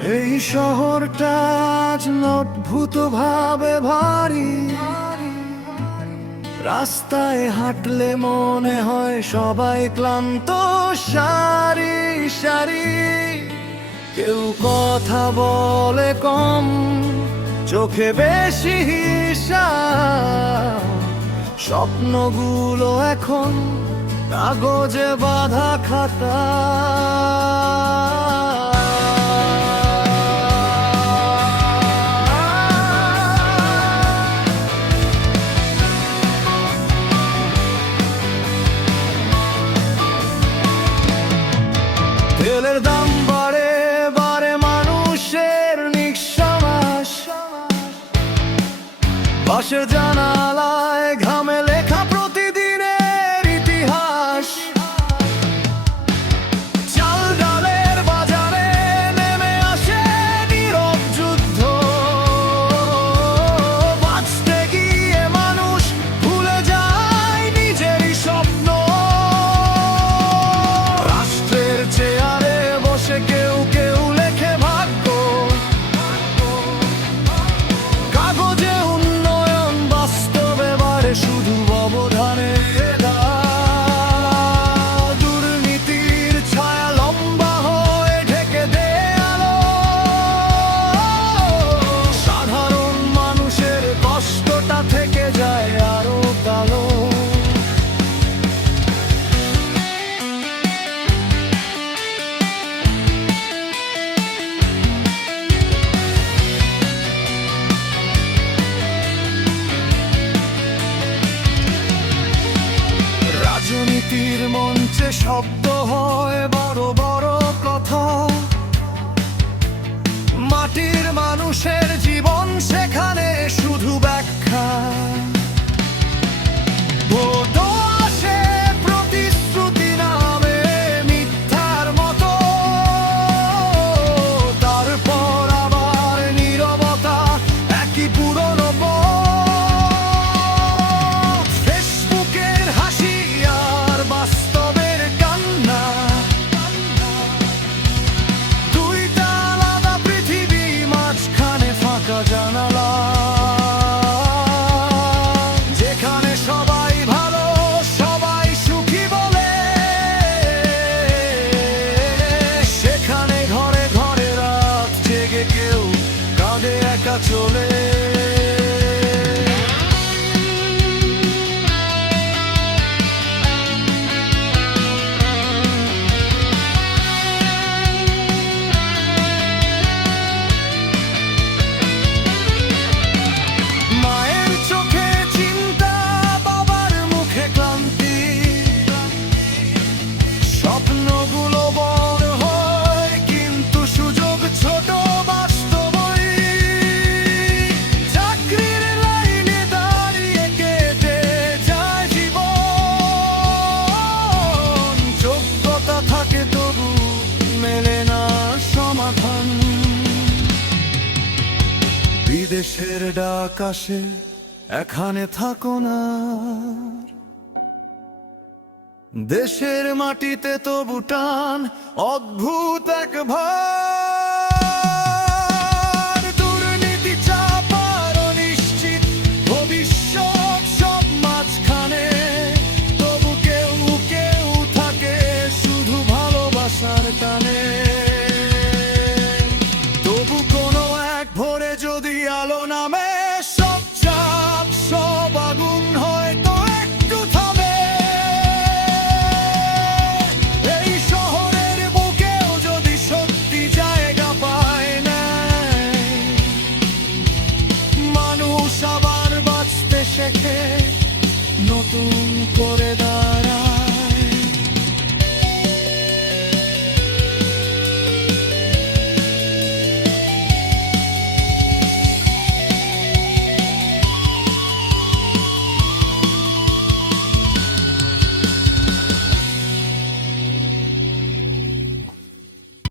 এই শহরটা আজ অদ্ভুত ভাবে ভারী। রাস্তায় হাঁটলে মনে হয় সবাই ক্লান্ত, সারি সারি। কেউ কথা বলে কম, চোখে বেশি হিসাব। স্বপ্নগুলো এখন কাগজে বাঁধা খাতা। তেলের দাম বাড়ে বাড়ে, মানুষের নিঃশ্বাস। পাশের জানালায় ঘামে লেখা প্রতিদিনের ইতিহাস। চাল ডালের বাজারে নেমে আসে নীরব যুদ্ধ। বাঁচতে গিয়ে মানুষ ভুলে যায় নিজেরই স্বপ্ন। রাষ্ট্রের চেয়ারে বসে কেউ কেউ লেখে ভাগ্য, কাগজে উন্নয়ন, বাস্তবে বাড়ে শুধু ব্যবধানে। দুর্নীতির ছায়া লম্বা হয়ে ঢেকে দেয় আলো। সাধারণ মানুষের কষ্টটা থেকে যায় আরো কালো। রাজনীতির মঞ্চে শব্দ হয় বড় বড় কথা। মাটির মানুষের জীবন সেখানে শুধু ব্যাখ্যা। ভোটও আসে প্রতিশ্রুতি নামে মিথ্যার মতো। তারপর আবার নীরবতা, একই পুরনো ফেসবুকের হাসি আর বাস্তবের কান্না। দুইটা আলাদা পৃথিবী, মাঝখানে ফাঁকা জানালা। যেখানে সবাই ভালো, সবাই সুখী বলে, সেখানে ঘরে ঘরে রাত জেগে কেউ কাঁদে একা চলে। মায়ের চোখে চিন্তা, বাবার মুখে ক্লান্তি। স্বপ্নগুলো বড় হয় কিন্তু সুযোগ ছোট, বাস্তবই। চাকরির লাইনে দাঁড়িয়ে কেটে যায় জীবন। যোগ্যতা থাকে তবু মেলে না সমাধান। বিদেশের ডাক আসে, এখানে থাকো না। দেশের মাটিতে তবু টান, অদ্ভুত এক ভার। দুর্নীতি চাপার অনিশ্চিত ভবিষ্যৎ, সব মাঝখানে। তবু কেউ কেউ থাকে শুধু ভালোবাসার টানে। তবু কোনো এক ভোরে যদি আলো নামে, সব চাপ সব আগুন হয়তো একটু থামে। এই শহরের বুকেও যদি সত্যি জায়গা পায় না, মানুষ আবার বাঁচতে শেখে নতুন করে।